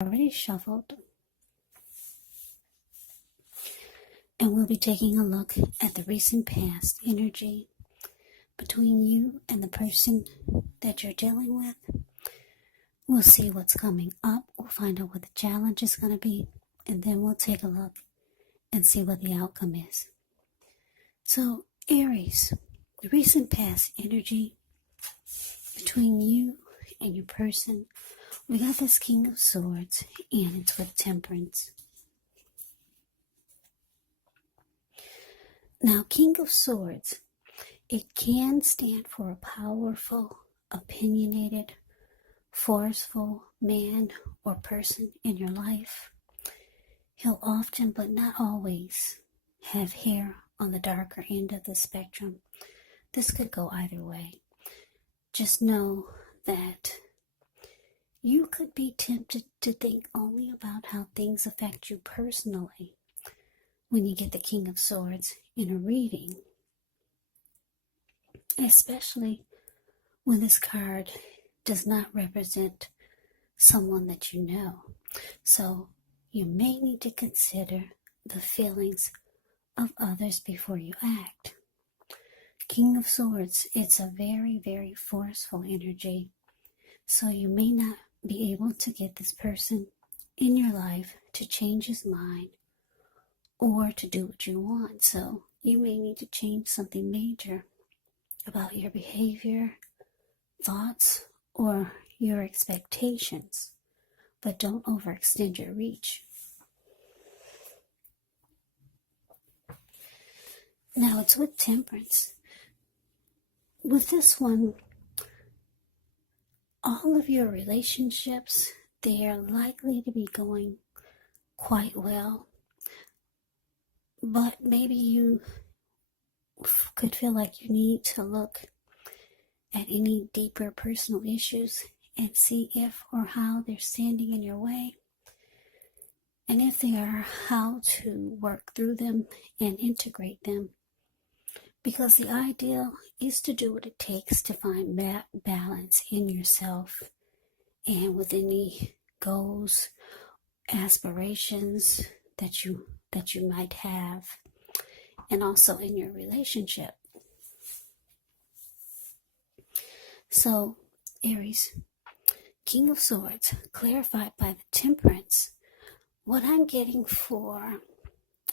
Already shuffled, and we'll be taking a look at the recent past energy between you and the person that you're dealing with. We'll see what's coming up. We'll find out what the challenge is going to be, and then we'll take a look and see what the outcome is. So, Aries, the recent past energy between you and your person. We got this King of Swords, and it's with Temperance. Now, King of Swords, it can stand for a powerful, opinionated, forceful man or person in your life. He'll often, but not always, have hair on the darker end of the spectrum. This could go either way. Just know that you could be tempted to think only about how things affect you personally when you get the King of Swords in a reading, especially when this card does not represent someone that you know. So you may need to consider the feelings of others before you act. King of Swords, it's a very, very forceful energy. So you may not be able to get this person in your life to change his mind or to do what you want. So you may need to change something major about your behavior, thoughts, or your expectations. But don't overextend your reach. Now it's with Temperance. With this one, all of your relationships, they are likely to be going quite well. But maybe you could feel like you need to look at any deeper personal issues and see if or how they're standing in your way. And if they are, how to work through them and integrate them. Because the ideal is to do what it takes to find balance in yourself and with any goals, aspirations that you might have, and also in your relationship. So, Aries, King of Swords, clarified by the Temperance, what I'm getting for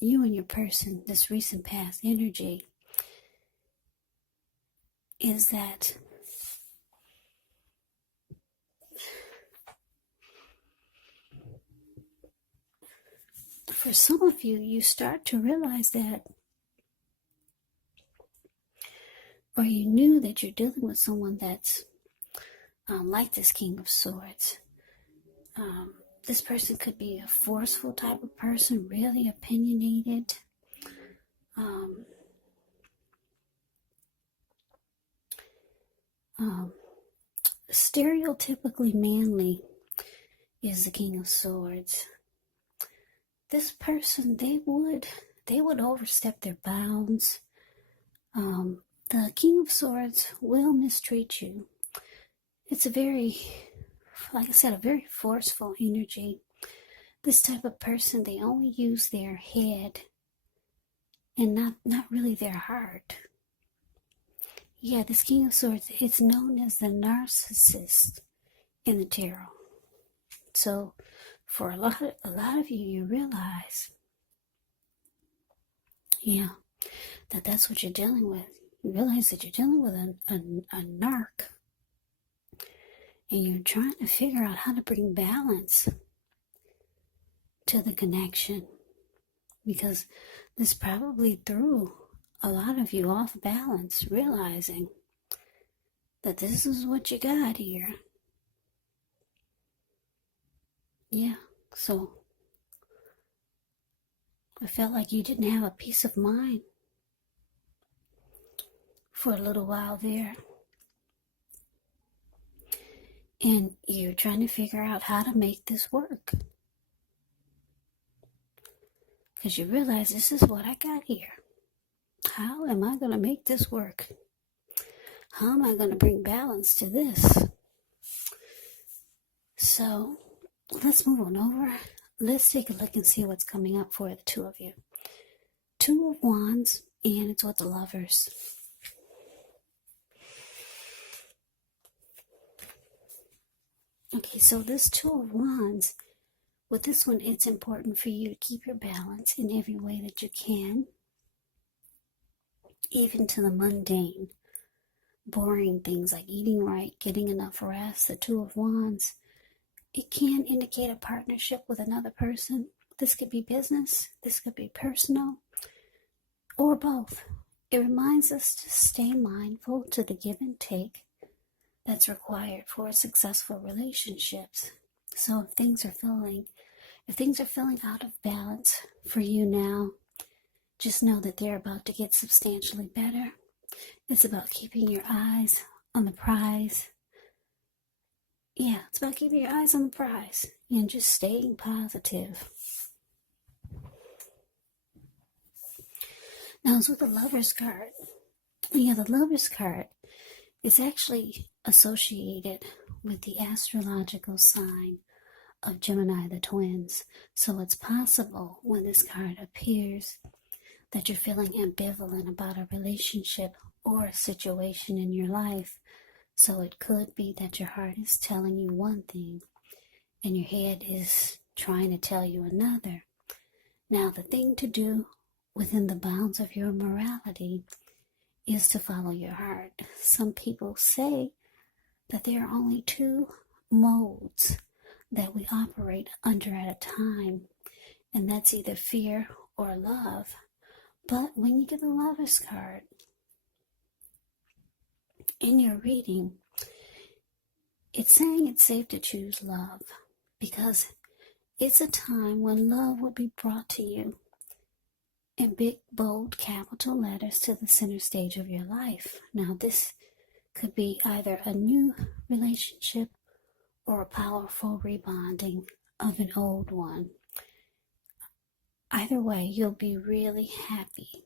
you and your person, this recent past energy, is that for some of you, you start to realize that, or you knew that you're dealing with someone that's like this King of Swords. This person could be a forceful type of person, really opinionated. Stereotypically manly is the King of Swords. This person, they would overstep their bounds. The King of Swords will mistreat you. It's a very, like I said, a very forceful energy. This type of person, they only use their head and not really their heart. Yeah, this King of Swords, it's known as the narcissist in the tarot. So for a lot of you, you realize, that's what you're dealing with. You realize that you're dealing with a narc. And you're trying to figure out how to bring balance to the connection. Because this probably threw a lot of you off balance, realizing that this is what you got here. Yeah, so I felt like you didn't have a peace of mind for a little while there. And you're trying to figure out how to make this work. Because you realize this is what I got here. How am I going to make this work? How am I going to bring balance to this? So let's move on over. Let's take a look and see what's coming up for the two of you. Two of Wands, and it's with the Lovers. Okay, so this Two of Wands, with this one, it's important for you to keep your balance in every way that you can, even to the mundane, boring things like eating right, getting enough rest. The Two of Wands, it can indicate a partnership with another person. This could be business, this could be personal, or both. It reminds us to stay mindful to the give and take that's required for successful relationships. So if things are feeling out of balance for you now, just know that they're about to get substantially better. It's about keeping your eyes on the prize. Yeah, it's about keeping your eyes on the prize and just staying positive. Now, it's with the Lovers card. Yeah, the Lovers card is actually associated with the astrological sign of Gemini, the twins. So it's possible when this card appears that you're feeling ambivalent about a relationship or a situation in your life. So it could be that your heart is telling you one thing and your head is trying to tell you another. Now, the thing to do within the bounds of your morality is to follow your heart. Some people say that there are only two modes that we operate under at a time, and that's either fear or love. But when you get the Lovers card in your reading, it's saying it's safe to choose love because it's a time when love will be brought to you in big, bold, capital letters to the center stage of your life. Now, this could be either a new relationship or a powerful rebonding of an old one. Either way, you'll be really happy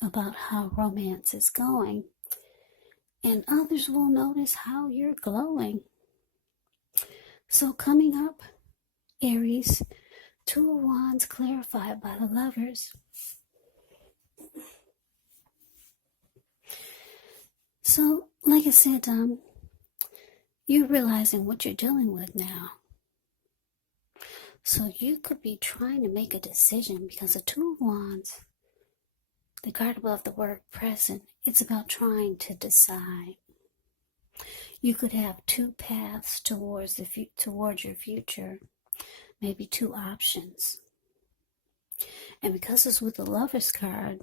about how romance is going, and others will notice how you're glowing. So coming up, Aries, Two of Wands clarified by the Lovers. So, like I said, you're realizing what you're dealing with now. So you could be trying to make a decision because the Two of Wands, the card above the word present, it's about trying to decide. You could have two paths towards your future, maybe two options. And because it's with the Lovers card,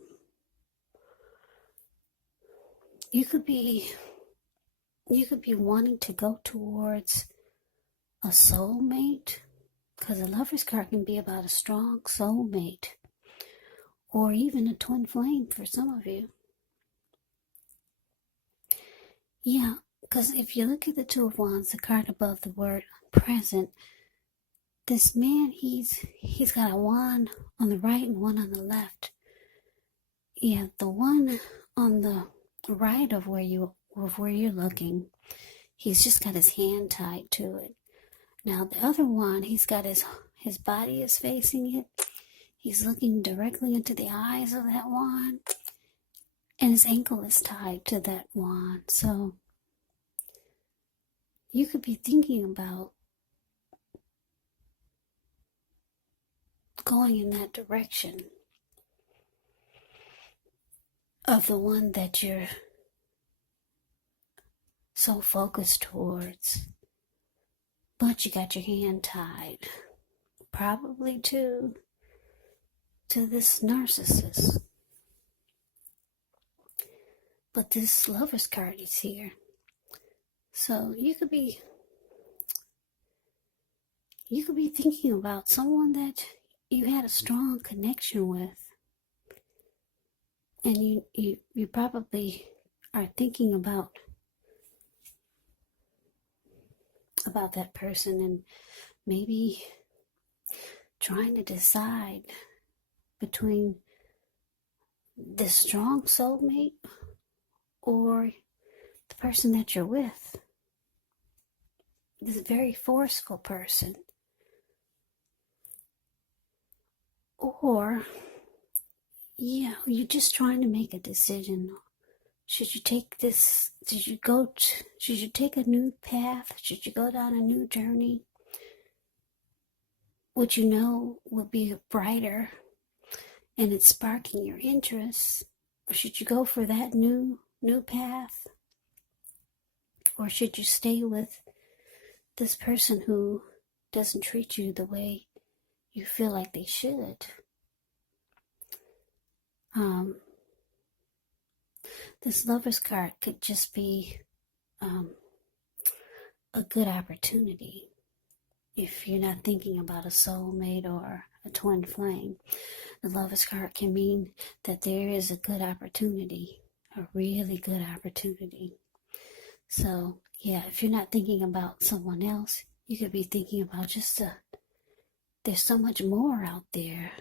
you could be wanting to go towards a soulmate, because the Lovers card can be about a strong soulmate, or even a twin flame for some of you. Yeah, because if you look at the Two of Wands, the card above the word present, this man, he's got a wand on the right and one on the left. Yeah, the one on the right of where you're looking, he's just got his hand tied to it. Now the other one, he's got his body is facing it. He's looking directly into the eyes of that wand, and his ankle is tied to that wand. So you could be thinking about going in that direction of the one that you're so focused towards, but you got your hand tied, probably to this narcissist. But this Lovers card is here. So you could be thinking about someone that you had a strong connection with. And you probably are thinking about that person and maybe trying to decide between this strong soulmate or the person that you're with. This very forceful person. Or, you're just trying to make a decision. Should you take this? Should you take a new path? Should you go down a new journey? What you know will be brighter and it's sparking your interest? Or should you go for that new path? Or should you stay with this person who doesn't treat you the way you feel like they should? This Lover's card could just be a good opportunity if you're not thinking about a soulmate or a twin flame. The Lover's card can mean that there is a good opportunity, a really good opportunity. So, if you're not thinking about someone else, you could be thinking about there's so much more out there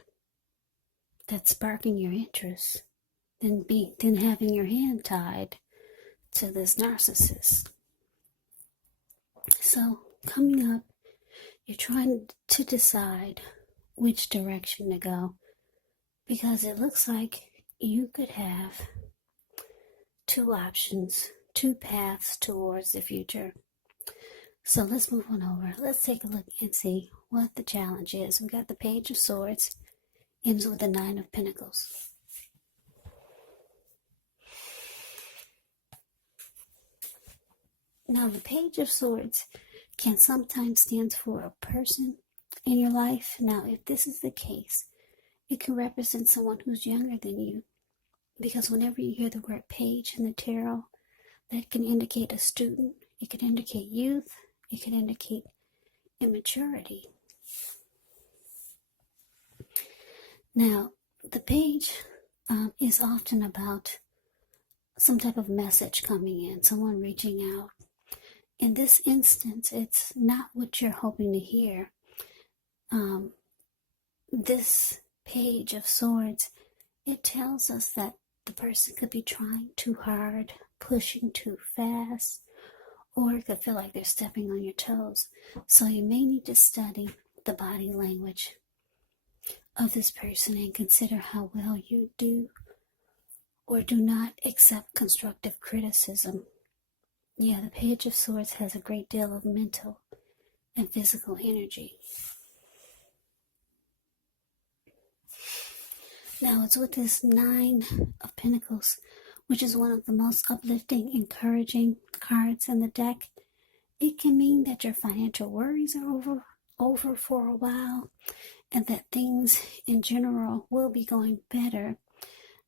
that's sparking your interest than having your hand tied to this narcissist. So, coming up, you're trying to decide which direction to go, because it looks like you could have two options, two paths towards the future. So let's move on over. Let's take a look and see what the challenge is. We got the Page of Swords, ends with the Nine of Pentacles. Now, the Page of Swords can sometimes stand for a person in your life. Now, if this is the case, it can represent someone who's younger than you, because whenever you hear the word page in the tarot, that can indicate a student, it can indicate youth, it can indicate immaturity. Now, the page is often about some type of message coming in, someone reaching out. In this instance, it's not what you're hoping to hear. This Page of Swords, it tells us that the person could be trying too hard, pushing too fast, or it could feel like they're stepping on your toes. So you may need to study the body language of this person and consider how well you do or do not accept constructive criticism. The Page of Swords has a great deal of mental and physical energy. Now it's with this Nine of Pentacles, which is one of the most uplifting, encouraging cards in the deck. It can mean that your financial worries are over for a while, and that things in general will be going better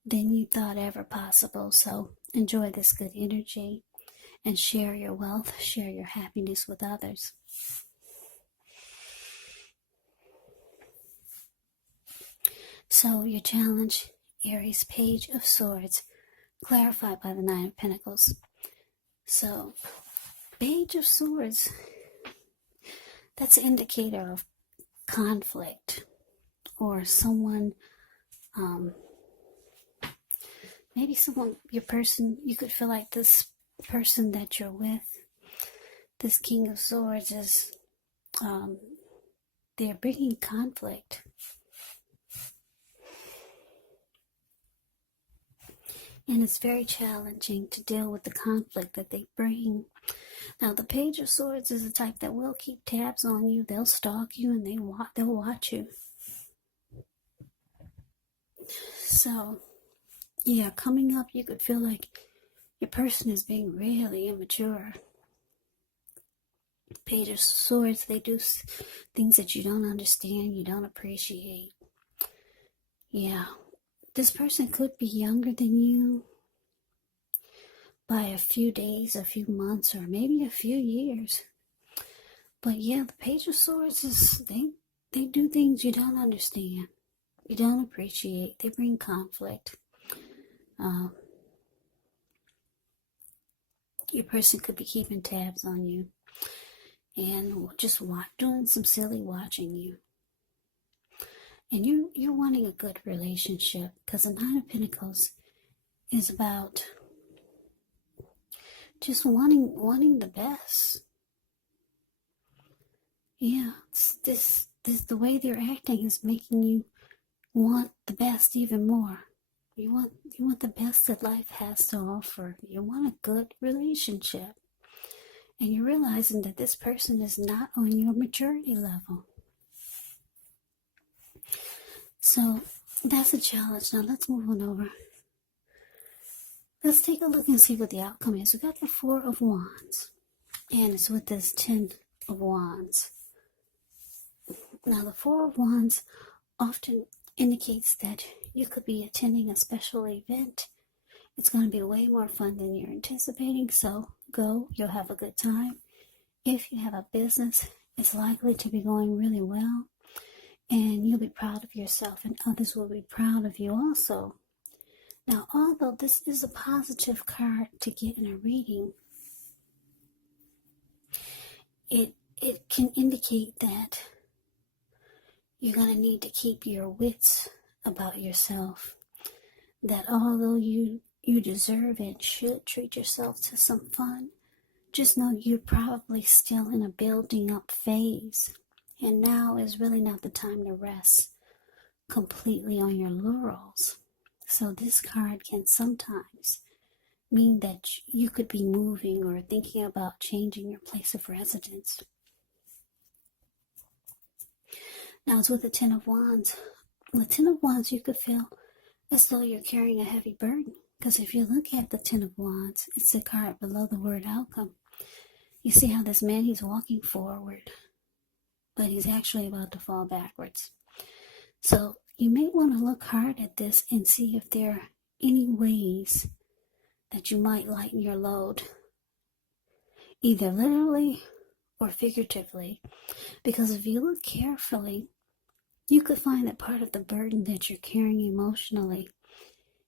than you thought ever possible. So enjoy this good energy and share your wealth, share your happiness with others. So your challenge, Aries, Page of Swords, clarified by the Nine of Pentacles. So, Page of Swords, that's an indicator of conflict, or someone, maybe you could feel like this person that you're with, this King of Swords, is, they're bringing conflict. And it's very challenging to deal with the conflict that they bring. Now, the Page of Swords is the type that will keep tabs on you. They'll stalk you and they'll watch you. So, coming up, you could feel like your person is being really immature. Page of Swords, they do things that you don't understand, you don't appreciate. This person could be younger than you by a few days, a few months, or maybe a few years. But the Page of Swords is, they do things you don't understand, you don't appreciate. They bring conflict. Your person could be keeping tabs on you and just doing some silly watching you. And you're wanting a good relationship, because the Nine of Pentacles is about just wanting the best. This the way they're acting is making you want the best even more. You want the best that life has to offer. You want a good relationship. And you're realizing that this person is not on your maturity level. So that's a challenge. Now let's move on over. Let's take a look and see what the outcome is. We got the Four of Wands. And it's with this 10 of Wands. Now the Four of Wands often indicates that you could be attending a special event. It's going to be way more fun than you're anticipating, so go. You'll have a good time. If you have a business, it's likely to be going really well, and you'll be proud of yourself, and others will be proud of you also. Now, although this is a positive card to get in a reading, it can indicate that you're going to need to keep your wits about yourself. That although you deserve and should treat yourself to some fun, just know you're probably still in a building up phase. And now is really not the time to rest completely on your laurels. So this card can sometimes mean that you could be moving or thinking about changing your place of residence. Now it's with the 10 of Wands. With the 10 of Wands, you could feel as though you're carrying a heavy burden. Because if you look at the 10 of Wands, it's the card below the word outcome. You see how this man, he's walking forward, but he's actually about to fall backwards. So you may want to look hard at this and see if there are any ways that you might lighten your load, either literally or figuratively. Because if you look carefully, you could find that part of the burden that you're carrying emotionally,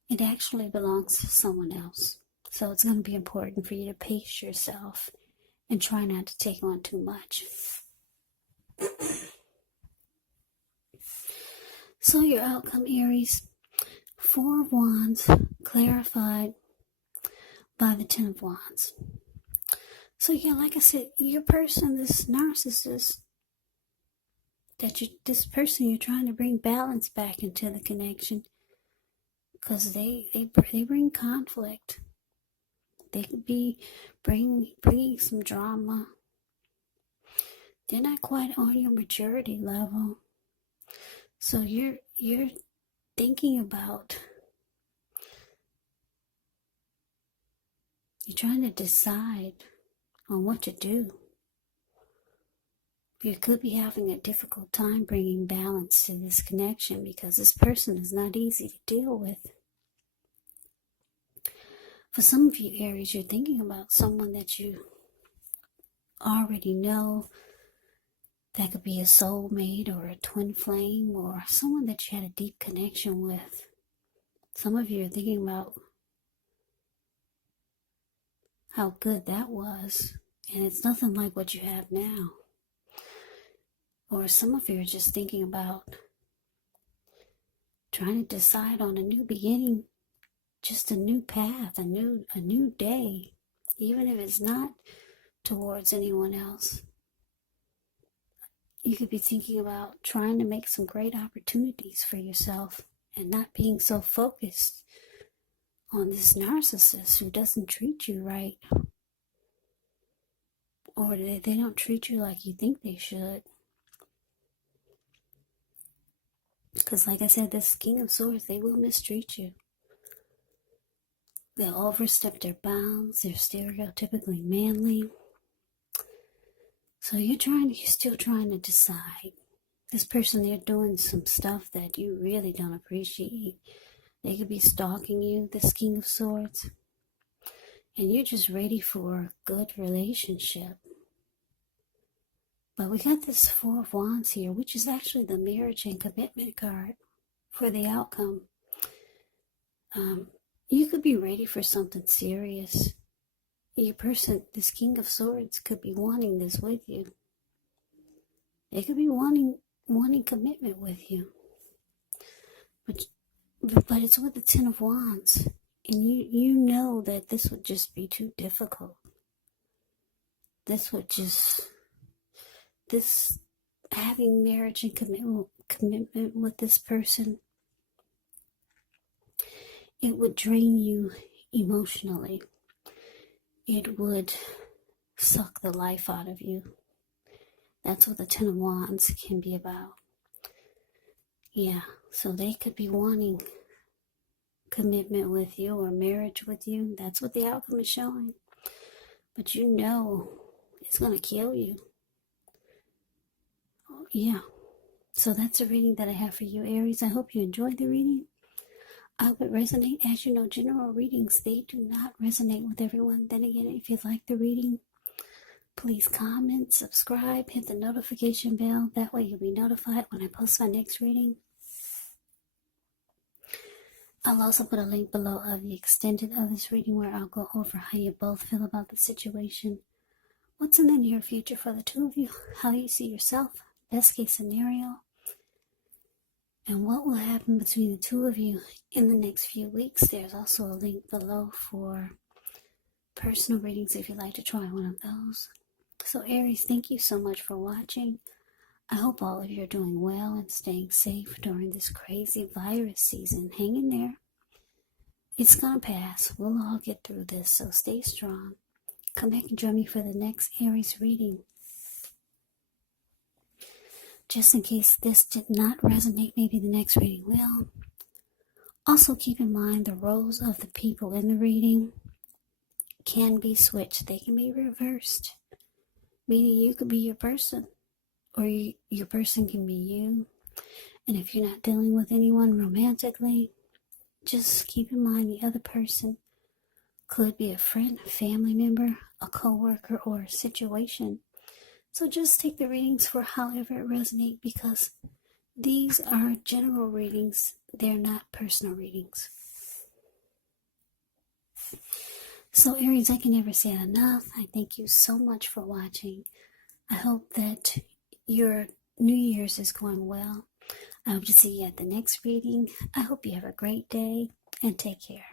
it actually belongs to someone else. So it's going to be important for you to pace yourself and try not to take on too much. So your outcome, Aries, 4 of Wands, clarified by the 10 of Wands. So yeah, like I said, your person, this narcissist, this person you're trying to bring balance back into the connection, because they bring conflict. They could be bringing some drama. They're not quite on your maturity level. So you're thinking about, you're trying to decide on what to do. You could be having a difficult time bringing balance to this connection because this person is not easy to deal with. For some of you, Aries, you're thinking about someone that you already know. That could be a soulmate or a twin flame or someone that you had a deep connection with. Some of you are thinking about how good that was, and it's nothing like what you have now. Or some of you are just thinking about trying to decide on a new beginning, just a new path, a new day, even if it's not towards anyone else. You could be thinking about trying to make some great opportunities for yourself and not being so focused on this narcissist who doesn't treat you right, or they don't treat you like you think they should. Because like I said, this King of Swords, they will mistreat you. They'll overstep their bounds. They're stereotypically manly. So you're still trying to decide. This person, they're doing some stuff that you really don't appreciate. They could be stalking you, this King of Swords. And you're just ready for a good relationship. But we got this 4 of Wands here, which is actually the marriage and commitment card for the outcome. You could be ready for something serious. Your person, this King of Swords, could be wanting this with you. They could be wanting commitment with you. But it's with the 10 of Wands. And you know that this would just be too difficult. This having marriage and commitment with this person, it would drain you emotionally. It would suck the life out of you. That's what the Ten of Wands can be about. Yeah, so they could be wanting commitment with you or marriage with you. That's what the outcome is showing. But you know it's going to kill you. Yeah. So that's a reading that I have for you, Aries. I hope you enjoyed the reading. I hope it resonates. As you know, general readings, they do not resonate with everyone. Then again, if you like the reading, please comment, subscribe, hit the notification bell. That way you'll be notified when I post my next reading. I'll also put a link below of the extended of this reading where I'll go over how you both feel about the situation. What's in the near future for the two of you? How you see yourself? Best case scenario? And what will happen between the two of you in the next few weeks? There's also a link below for personal readings if you'd like to try one of those. So Aries, thank you so much for watching. I hope all of you are doing well and staying safe during this crazy virus season. Hang in there. It's gonna pass. We'll all get through this, so stay strong. Come back and join me for the next Aries reading. Just in case this did not resonate, maybe the next reading will. Also keep in mind the roles of the people in the reading can be switched. They can be reversed. Meaning you could be your person, or your person can be you. And if you're not dealing with anyone romantically, just keep in mind the other person could be a friend, a family member, a co-worker, or a situation. So just take the readings for however it resonates, because these are general readings. They're not personal readings. So Aries, I can never say it enough. I thank you so much for watching. I hope that your New Year's is going well. I hope to see you at the next reading. I hope you have a great day and take care.